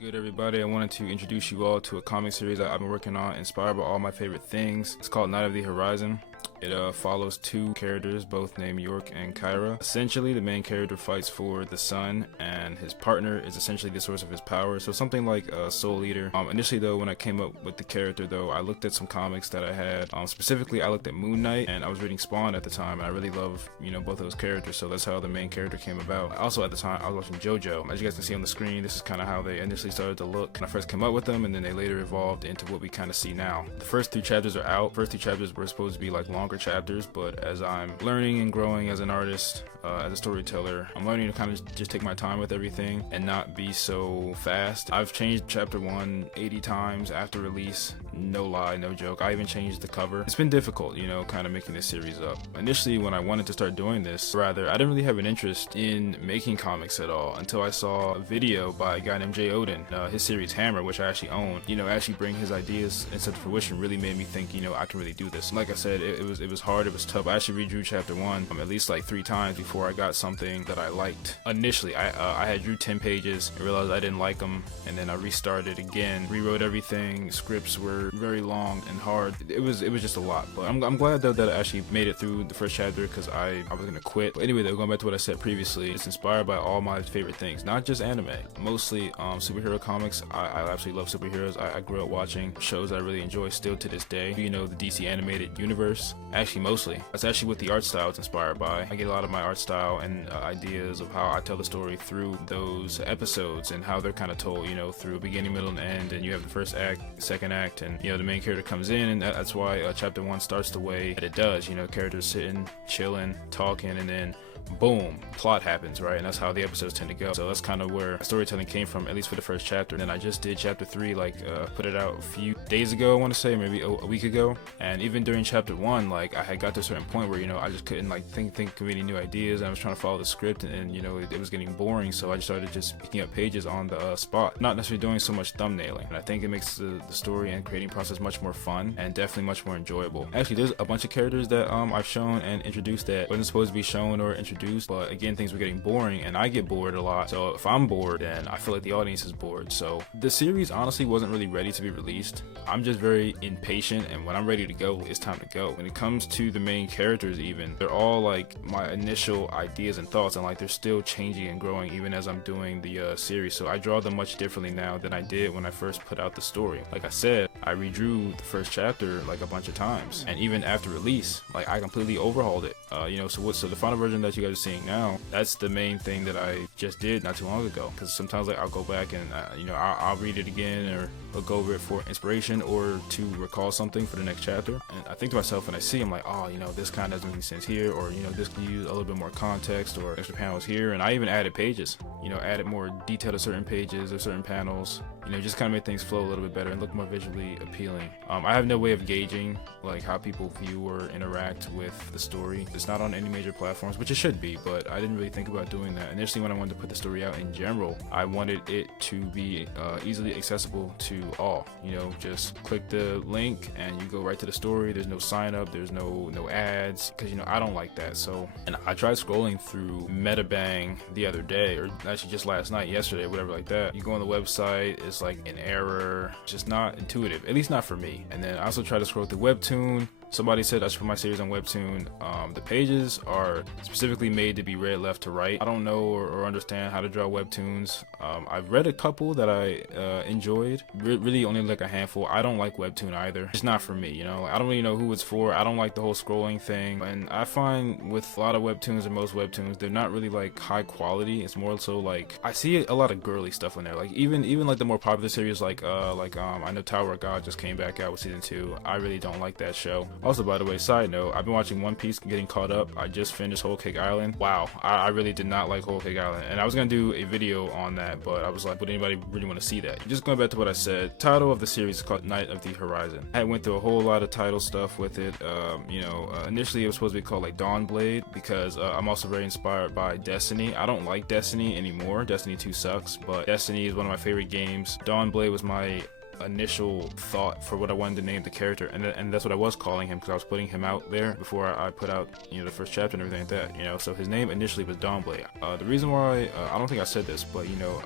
Good, everybody? I wanted to introduce you all to a comic series that I've been working on, inspired by all my favorite things. It's called Knight of the Horizon. It follows two characters, both named York and Kyra. Essentially, the main character fights for the sun, and his partner is essentially the source of his power. So something like a Soul Eater. Initially, though, when I came up with the character, though, I looked at some comics that I had. Specifically, I looked at Moon Knight, and I was reading Spawn at the time, and I really love, both of those characters. So that's how the main character came about. Also, at the time, I was watching JoJo. As you guys can see on the screen, this is kind of how they initially started to look when I first came up with them, and then they later evolved into what we kind of see now. The first 3 chapters are out. First 2 chapters were supposed to be like longer chapters, but as I'm learning and growing as an artist, as a storyteller, I'm learning to kind of just take my time with everything and not be so fast. I've changed chapter 1 80 times after release. No lie, no joke. I even changed the cover. It's been difficult, kind of making this series up. Initially, when I wanted to start doing this, I didn't really have an interest in making comics at all until I saw a video by a guy named Jay Odin. His series Hammer, which I actually own, actually bring his ideas into fruition, really made me think, I can really do this. Like I said, it was hard, it was tough. I actually redrew chapter 1 at least like 3 times before I got something that I liked. Initially, I had drew 10 pages and realized I didn't like them, and then I restarted again, rewrote everything. Scripts were very long and hard. It was just a lot, but I'm glad though that I actually made it through the first chapter, because I was gonna quit. But anyway, though, going back to what I said previously, it's inspired by all my favorite things, not just anime, mostly superhero comics. I absolutely love superheroes. I grew up watching shows I really enjoy still to this day. The DC animated universe. Actually, mostly. That's actually what the art style is inspired by. I get a lot of my art style and ideas of how I tell the story through those episodes and how they're kind of told, through beginning, middle, and end. And you have the first act, second act, and the main character comes in, and that's why chapter 1 starts the way that it does. Characters sitting, chilling, talking, and then boom, plot happens, right? And that's how the episodes tend to go. So that's kind of where storytelling came from, at least for the first chapter. And then I just did chapter 3, put it out a few days ago, I want to say, maybe a week ago. And even during chapter 1, I had got to a certain point where, I just couldn't think of any new ideas. I was trying to follow the script, and it was getting boring. So I just started just picking up pages on the spot, not necessarily doing so much thumbnailing. And I think it makes the story and creating process much more fun and definitely much more enjoyable. Actually, there's a bunch of characters that I've shown and introduced that wasn't supposed to be shown or introduced, but again, things were getting boring, and I get bored a lot. So if I'm bored, then I feel like the audience is bored. So the series honestly wasn't really ready to be released. I'm just very impatient, and when I'm ready to go, it's time to go. When it comes to the main characters, even, they're all like my initial ideas and thoughts, and they're still changing and growing even as I'm doing the series. So I draw them much differently now than I did when I first put out the story. Like I said, I redrew the first chapter like a bunch of times, and even after release, I completely overhauled it. So the final version that you guys are seeing now, that's the main thing that I just did not too long ago. Because sometimes I'll go back and I'll read it again, or I'll go over it for inspiration or to recall something for the next chapter. And I think to myself, when I see, I'm like, oh, this kind of doesn't make any sense here, or this can use a little bit more context or extra panels here. And I even added pages, added more detail to certain pages or certain panels, just kind of make things flow a little bit better and look more visually appealing. I have no way of gauging how people view or interact with the story. It's not on any major platforms, which it should be, but I didn't really think about doing that. Initially, when I wanted to put the story out in general, I wanted it to be easily accessible to all. Just click the link and you go right to the story. There's no sign up, there's no ads, because I don't like that. So, and I tried scrolling through Metabang the other day, or actually just last night, yesterday, whatever like that. You go on the website, it's like an error, just not intuitive, at least not for me. And then I also tried to scroll through Webtoon. Somebody said I should put my series on Webtoon. The pages are specifically made to be read left to right. I don't know or understand how to draw Webtoons. I've read a couple that I enjoyed. Really only like a handful. I don't like Webtoon either. It's not for me, I don't really know who it's for. I don't like the whole scrolling thing. And I find with a lot of Webtoons and most Webtoons, they're not really high quality. It's more so I see a lot of girly stuff in there. Even the more popular series I know Tower of God just came back out with season 2. I really don't like that show. Also, by the way, side note, I've been watching One Piece, getting caught up. I just finished Whole Cake Island. Wow, I really did not like Whole Cake Island, and I was gonna do a video on that, but I was like, would anybody really want to see that? Just going back to what I said, title of the series is called Knight of the Horizon. I went through a whole lot of title stuff with it. Initially it was supposed to be called Dawnblade, because I'm also very inspired by Destiny. I don't like Destiny anymore. Destiny 2 sucks, but Destiny is one of my favorite games. Dawnblade was my initial thought for what I wanted to name the character, and that's what I was calling him, because I was putting him out there before I put out, you know, the first chapter and everything like that, you know. So his name initially was Dawnblade. The reason why, I don't think I said this, but you know,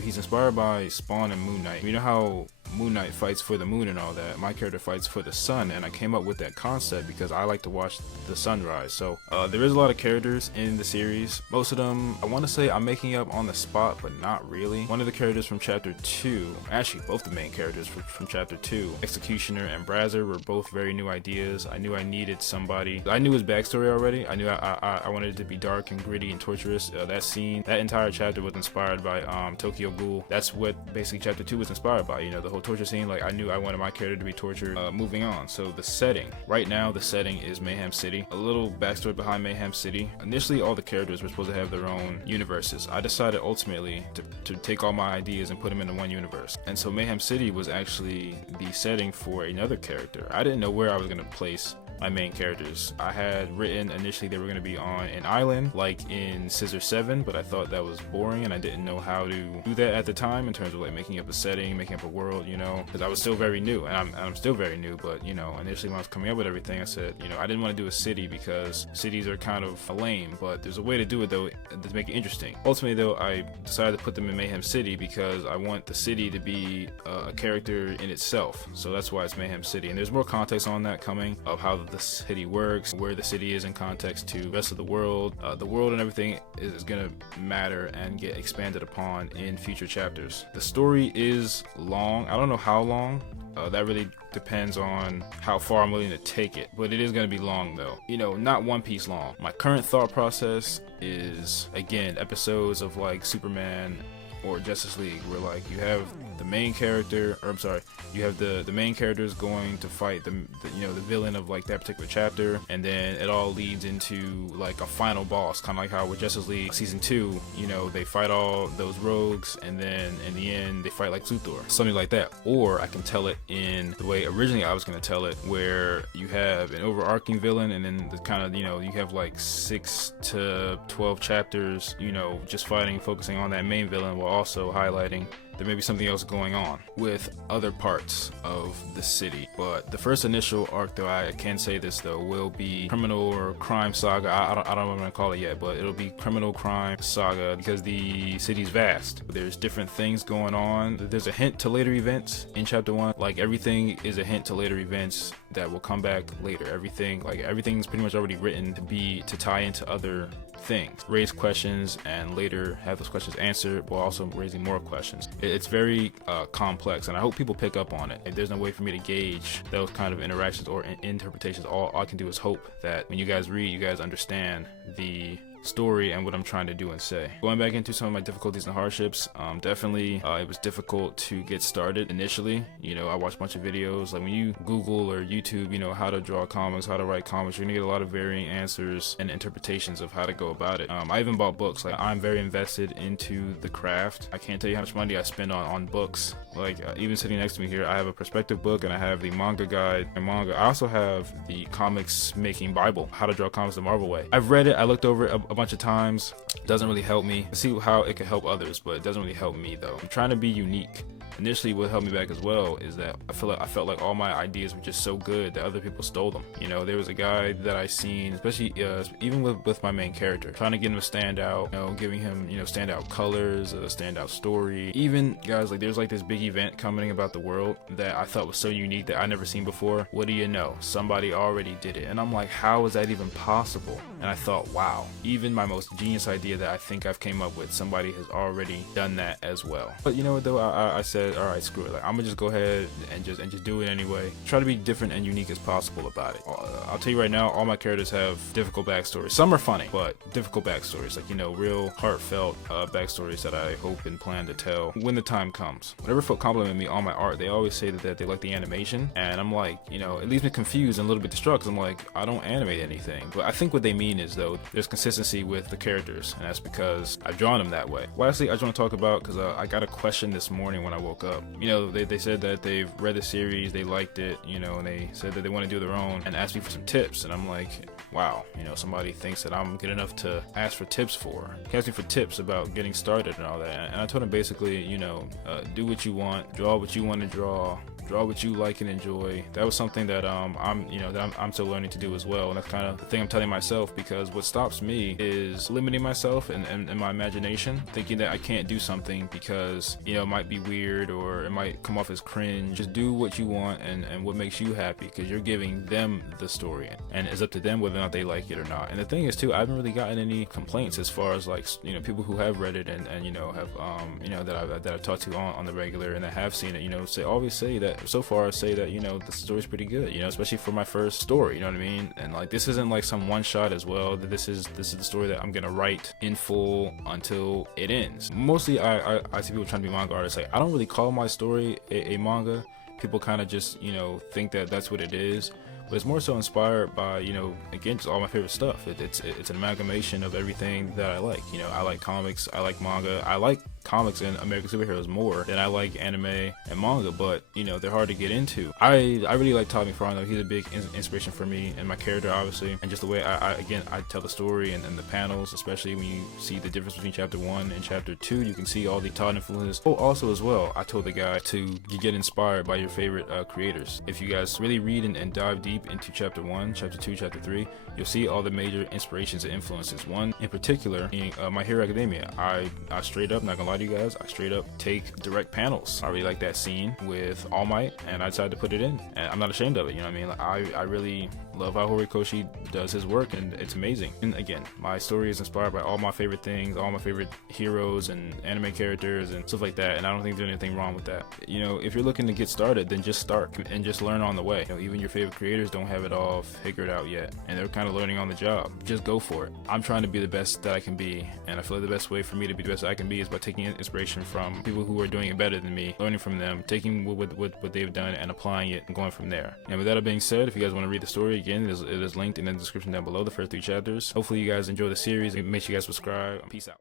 he's inspired by Spawn and Moon Knight. You know how Moon Knight fights for the moon and all that, my character fights for the sun, and I came up with that concept because I like to watch the sunrise. So there is a lot of characters in the series. Most of them I want to say I'm making up on the spot, but not really. One of the characters from chapter 2, actually both the main characters from chapter 2, Executioner and Brazzer, were both very new ideas. I knew I needed somebody. I knew his backstory already. I knew I wanted it to be dark and gritty and torturous. That scene, that entire chapter was inspired by Tokyo Ghoul. That's what basically chapter 2 was inspired by, you know, the whole torture scene. Like, I knew I wanted my character to be tortured. Moving on, so the setting. Right now the setting is Mayhem City. A little backstory behind Mayhem City. Initially all the characters were supposed to have their own universes. I decided ultimately to take all my ideas and put them into one universe. And so Mayhem City was actually the setting for another character. I didn't know where I was going to place my main characters. I had written initially they were going to be on an island like in Scissor 7, but I thought that was boring and I didn't know how to do that at the time in terms of like making up a setting, making up a world, you know, because I was still very new, and I'm still very new. But you know, initially when I was coming up with everything, I said, you know, I didn't want to do a city because cities are kind of lame, but there's a way to do it though to make it interesting. Ultimately though, I decided to put them in Mayhem City because I want the city to be a character in itself. So that's why it's Mayhem City, and there's more context on that coming of how the city works, where the city is in context to the rest of the world. The world and everything is gonna matter and get expanded upon in future chapters. The story is long. I don't know how long. That really depends on how far I'm willing to take it, but it is going to be long though. You know, not One Piece long. My current thought process is, again, episodes of like Superman or Justice League, where like you have the main character, or I'm sorry, you have the main characters going to fight the you know, the villain of like that particular chapter, and then it all leads into like a final boss, kind of like how with Justice League season 2, you know, they fight all those rogues and then in the end they fight like Luthor, something like that. Or I can tell it in the way originally I was going to tell it, where you have an overarching villain and then the kind of, you know, you have like 6 to 12 chapters, you know, just fighting, focusing on that main villain while also highlighting there may be something else going on with other parts of the city. But the first initial arc, though, I can say this though, will be Criminal or Crime Saga. I don't know what I'm gonna call it yet, but it'll be Criminal Crime Saga because the city's vast. There's different things going on. There's a hint to later events in chapter 1. Like, everything is a hint to later events that will come back later. Everything's pretty much already written to tie into other things, raise questions, and later have those questions answered while also raising more questions. It's very complex, and I hope people pick up on it. There's no way for me to gauge those kind of interactions or interpretations. All I can do is hope that when you guys read, you guys understand the story and what I'm trying to do and say. Going back into some of my difficulties and hardships, definitely it was difficult to get started initially. You know, I watched a bunch of videos. Like when you Google or YouTube, you know, how to draw comics, how to write comics, you're gonna get a lot of varying answers and interpretations of how to go about it. I even bought books. Like, I'm very invested into the craft. I can't tell you how much money I spend on books. Like even sitting next to me here, I have a perspective book and I have the manga guide and manga. I also have the comics making Bible, How to Draw Comics the Marvel Way. I've read it, I looked over it a bunch of times. Doesn't really help me. I see how it can help others, but it doesn't really help me though. I'm trying to be unique. Initially, what held me back as well is that I felt like all my ideas were just so good that other people stole them. You know, there was a guy that I seen, especially even with my main character, trying to get him to stand out, you know, giving him, you know, standout colors, a standout story. Even guys, like, there's like this big event coming about the world that I thought was so unique that I never seen before. What do you know? Somebody already did it, and I'm like, how is that even possible? And I thought, wow, even my most genius idea that I think I've came up with, somebody has already done that as well. But you know what though, I said, all right, screw it. Like, I'm gonna just go ahead and just do it anyway. Try to be different and unique as possible about it. I'll tell you right now, all my characters have difficult backstories. Some are funny, but difficult backstories, like, you know, real heartfelt backstories that I hope and plan to tell when the time comes. Whenever folk compliment me on my art, they always say that they like the animation, and I'm like, you know, it leaves me confused and a little bit distraught, because I'm like, I don't animate anything. But I think what they mean is though, there's consistency with the characters, and that's because I've drawn them that way. Lastly, I just want to talk about, because I got a question this morning when I woke woke up. You know, they said that they've read the series, they liked it, you know, and they said that they want to do their own and asked me for some tips. And I'm like, wow, you know, somebody thinks that I'm good enough to ask for tips for. He asked me for tips about getting started and all that. And I told him basically, you know, do what you want, draw what you want to draw what you like and enjoy. That was something that I'm still learning to do as well, and that's kind of the thing I'm telling myself, because what stops me is limiting myself and my imagination, thinking that I can't do something because, you know, it might be weird or it might come off as cringe. Just do what you want and what makes you happy, because you're giving them the story, and it's up to them whether or not they like it or not. And the thing is too, I haven't really gotten any complaints as far as, like, you know, people who have read it and you know, have that I've talked to on the regular and that have seen it, you know, always say that so far, say that, you know, the story's pretty good, you know, especially for my first story, you know what I mean? And like, this isn't like some one shot as well. This is the story that I'm gonna write in full until it ends. Mostly I see people trying to be manga artists. Like, I don't really call my story a manga. People kind of just, you know, think that that's what it is. But it's more so inspired by, you know, again, just all my favorite stuff. It's an amalgamation of everything that I like. You know, I like comics, I like manga, I like comics and American superheroes more than I like anime and manga, but, you know, they're hard to get into. I really like Todd McFarlane, though. He's a big inspiration for me and my character, obviously, and just the way I tell the story and the panels, especially when you see the difference between chapter 1 and chapter 2. You can see all the Todd influences. Oh, also as well, I told the guy to get inspired by your favorite creators. If you guys really read and dive deep into chapter 1, chapter 2, chapter 3, you'll see all the major inspirations and influences. One in particular being My Hero Academia. I straight up, not gonna lie to you guys, I straight up take direct panels. I really like that scene with All Might, and I decided to put it in, and I'm not ashamed of it, you know what I mean? Like, I really love how Horikoshi does his work, and it's amazing. And again, my story is inspired by all my favorite things, all my favorite heroes and anime characters and stuff like that, and I don't think there's anything wrong with that. You know, if you're looking to get started, then just start and just learn on the way. You know, even your favorite creators don't have it all figured out yet, and they're kind of learning on the job. Just go for it. I'm trying to be the best that I can be, and I feel like the best way for me to be the best I can be is by taking inspiration from people who are doing it better than me, learning from them, taking what they've done and applying it and going from there. And with that being said, if you guys want to read the story, again, it is linked in the description down below, the first 3 chapters. Hopefully you guys enjoy the series, and make sure you guys subscribe. Peace out.